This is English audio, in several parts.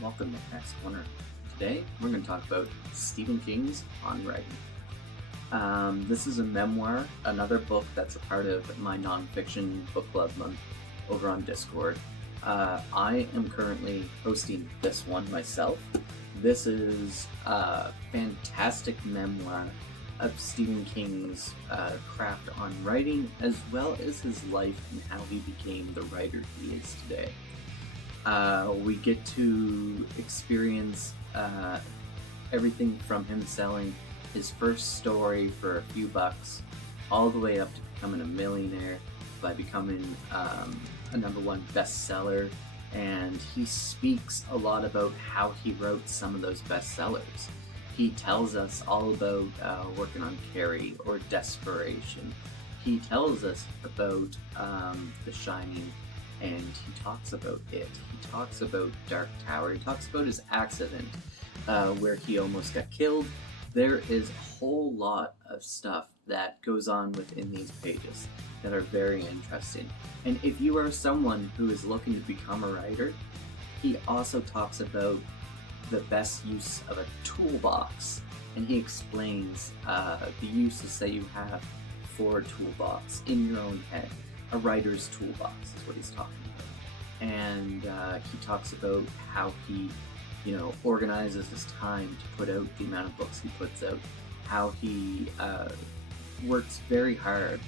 welcome to Next Corner. Today we're going to talk about Stephen King's On Writing. This is a memoir, another book that's a part of my nonfiction book club month over on Discord. I am currently hosting this one myself. This is a fantastic memoir of Stephen King's craft on writing, as well as his life and how he became the writer he is today. We get to experience everything from him selling his first story for a few bucks, all the way up to becoming a millionaire by becoming a #1 bestseller. And he speaks a lot about how he wrote some of those bestsellers. He tells us all about working on Carrie or Desperation. He tells us about The Shining, and he talks about it. He talks about Dark Tower. He talks about his accident where he almost got killed. There is a whole lot of stuff that goes on within these pages that are very interesting. And if you are someone who is looking to become a writer, he also talks about the best use of a toolbox, and he explains the uses that you have for a toolbox in your own head. A writer's toolbox is what he's talking about. And he talks about how he organizes his time to put out the amount of books he puts out, how he works very hard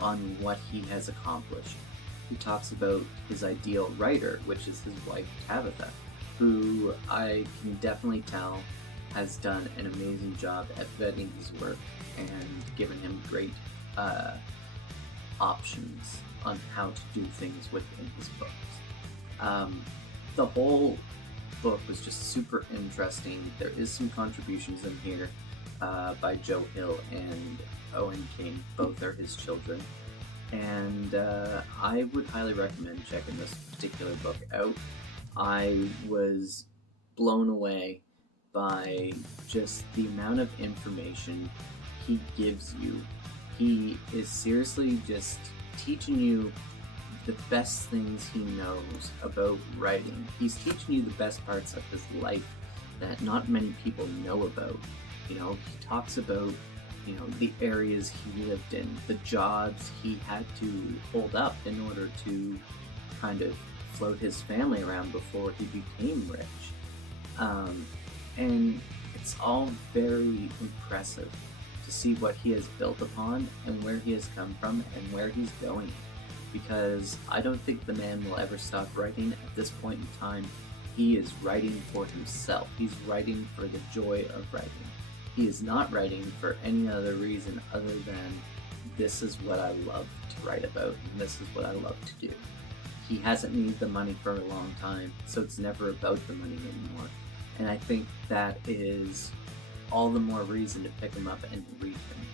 on what he has accomplished. He talks about his ideal writer, which is his wife Tabitha, who I can definitely tell has done an amazing job at vetting his work and given him great options on how to do things within his books. The whole book was just super interesting. There is some contributions in here by Joe Hill and Owen King. Both are his children. And I would highly recommend checking this particular book out. I was blown away by just the amount of information he gives you. He is seriously just teaching you the best things he knows about writing. He's teaching you the best parts of his life that not many people know about. He talks about the areas he lived in, the jobs he had to hold up in order to kind of float his family around before he became rich. And it's all very impressive to see what he has built upon and where he has come from and where he's going. Because I don't think the man will ever stop writing. At this point in time, he is writing for himself. He's writing for the joy of writing. He is not writing for any other reason other than this is what I love to write about and this is what I love to do. He hasn't needed the money for a long time, so it's never about the money anymore. And I think that is all the more reason to pick him up and read him.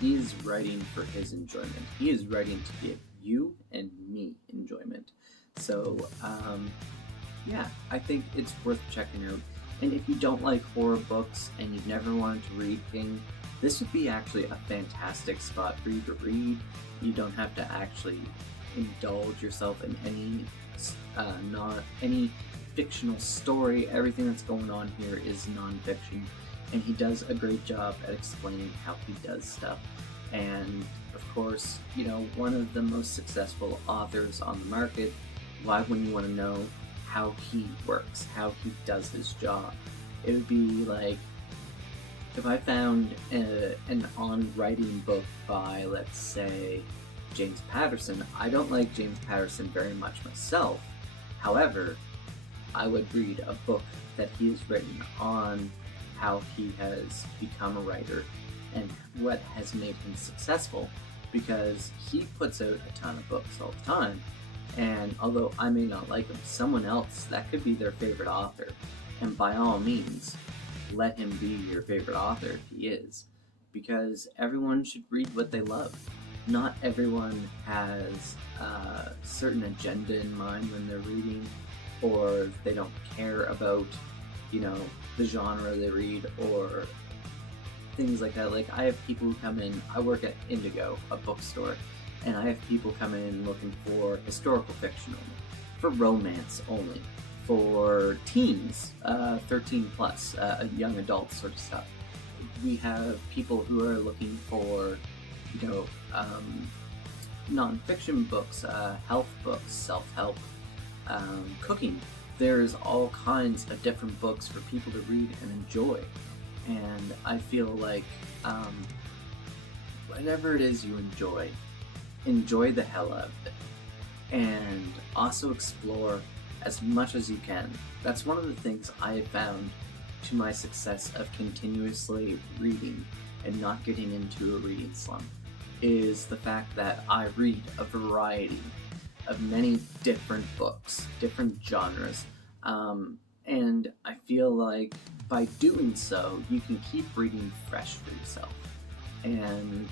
He is writing for his enjoyment. He is writing to give you and me enjoyment. So, I think it's worth checking out. And if you don't like horror books and you've never wanted to read King, this would be actually a fantastic spot for you to read. You don't have to actually indulge yourself in any fictional story. Everything that's going on here is nonfiction, and he does a great job at explaining how he does stuff. And of course, one of the most successful authors on the market. Why wouldn't you want to know how he works, how he does his job? It would be like if I found an on-writing book by, let's say, James Patterson. I don't like James Patterson very much myself. However, I would read a book that he has written on how he has become a writer and what has made him successful, because he puts out a ton of books all the time. And although I may not like him, someone else, that could be their favorite author. And by all means, let him be your favorite author if he is. Because everyone should read what they love. Not everyone has a certain agenda in mind when they're reading, or they don't care about, the genre they read, or things like that. Like, I have people who come in, I work at Indigo, a bookstore, and I have people come in looking for historical fiction only, for romance only, for teens, 13 plus, young adults sort of stuff. We have people who are looking for, nonfiction books, health books, self-help, cooking. There's all kinds of different books for people to read and enjoy. And I feel like whatever it is you enjoy the hell out of it. And also explore as much as you can. That's one of the things I have found to my success of continuously reading and not getting into a reading slump, is the fact that I read a variety of many different books, different genres, and I feel like by doing so, you can keep reading fresh for yourself. And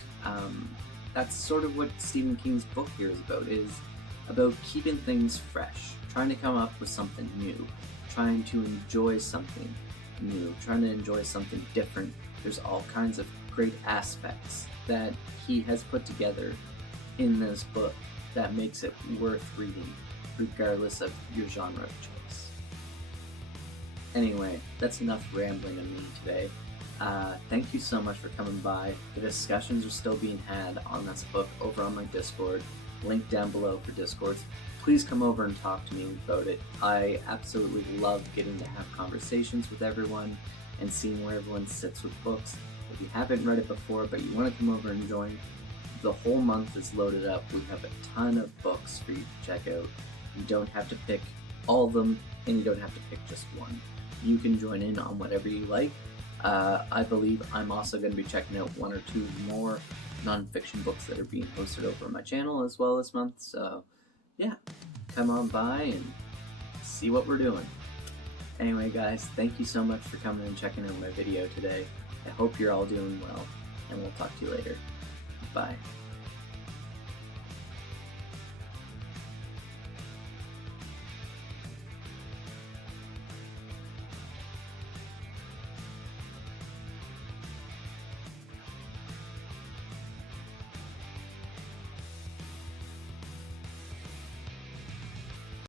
that's sort of what Stephen King's book here is about keeping things fresh, trying to come up with something new, trying to enjoy something new, trying to enjoy something different. There's all kinds of great aspects that he has put together in this book that makes it worth reading, regardless of your genre of choice. Anyway, that's enough rambling of me today. Thank you so much for coming by. The discussions are still being had on this book over on my Discord. Link down below for Discords. Please come over and talk to me about it. I absolutely love getting to have conversations with everyone and seeing where everyone sits with books. If you haven't read it before but you want to come over and join, the whole month is loaded up. We have a ton of books for you to check out. You don't have to pick all of them, and you don't have to pick just one. You can join in on whatever you like. I believe I'm also going to be checking out one or two more non-fiction books that are being posted over on my channel as well this month. So yeah, come on by and see what we're doing. Anyway guys, thank you so much for coming and checking out my video today. I hope you're all doing well, and we'll talk to you later. Bye.